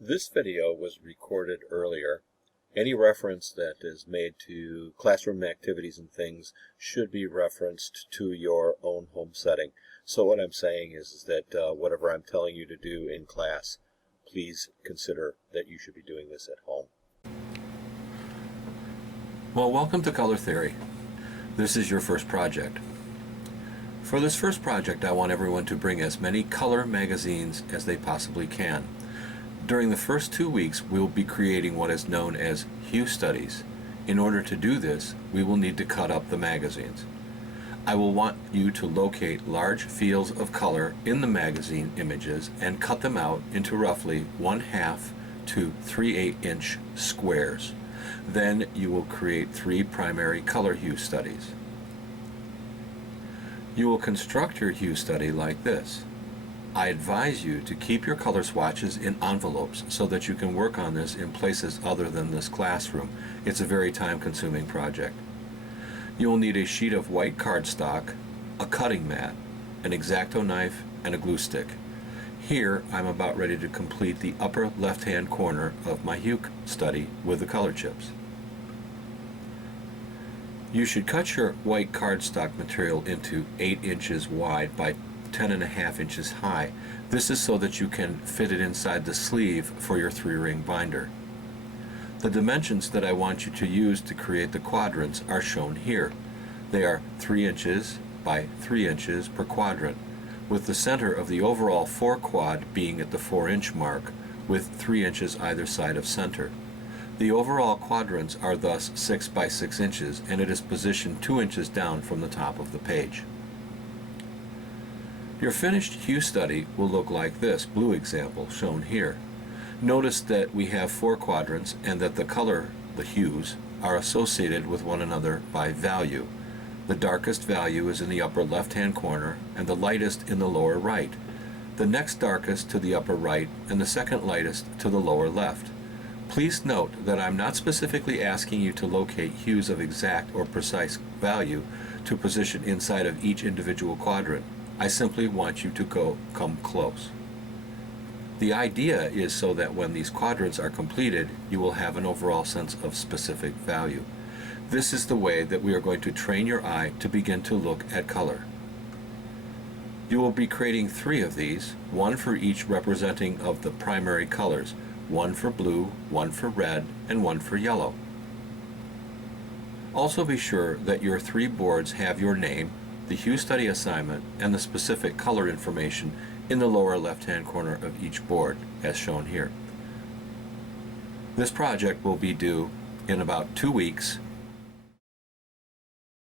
This video was recorded earlier. Any reference that is made to classroom activities and things should be referenced to your own home setting. So what I'm saying is that whatever I'm telling you to do in class, please consider that you should be doing this at home. Well, welcome to Color Theory. This is your first project. For this first project, I want everyone to bring as many color magazines as they possibly can. During the first 2 weeks, we'll be creating what is known as hue studies. In order to do this, we will need to cut up the magazines. I will want you to locate large fields of color in the magazine images and cut them out into roughly 1/2 to 3/8 inch squares. Then you will create 3 primary color hue studies. You will construct your hue study like this. I advise you to keep your color swatches in envelopes so that you can work on this in places other than this classroom. It's a very time-consuming project. You will need a sheet of white cardstock, a cutting mat, an X-Acto knife, and a glue stick. Here, I'm about ready to complete the upper left-hand corner of my hue study with the color chips. You should cut your white cardstock material into 8 inches wide by 10.5 inches high. This is so that you can fit it inside the sleeve for your 3-ring binder. The dimensions that I want you to use to create the quadrants are shown here. They are 3 inches by 3 inches per quadrant, with the center of the overall 4 quad being at the 4-inch mark, with 3 inches either side of center. The overall quadrants are thus 6 by 6 inches, and it is positioned 2 inches down from the top of the page. Your finished hue study will look like this blue example shown here. Notice that we have 4 quadrants and that the color, the hues, are associated with one another by value. The darkest value is in the upper left-hand corner and the lightest in the lower right. The next darkest to the upper right and the second lightest to the lower left. Please note that I'm not specifically asking you to locate hues of exact or precise value to position inside of each individual quadrant. I simply want you to come close. The idea is so that when these quadrants are completed, you will have an overall sense of specific value. This is the way that we are going to train your eye to begin to look at color. You will be creating 3 of these, 1 for each representing of the primary colors, 1 for blue, 1 for red, and 1 for yellow. Also be sure that your 3 boards have your name, the hue study assignment, and the specific color information in the lower left-hand corner of each board, as shown here. This project will be due in about 2 weeks,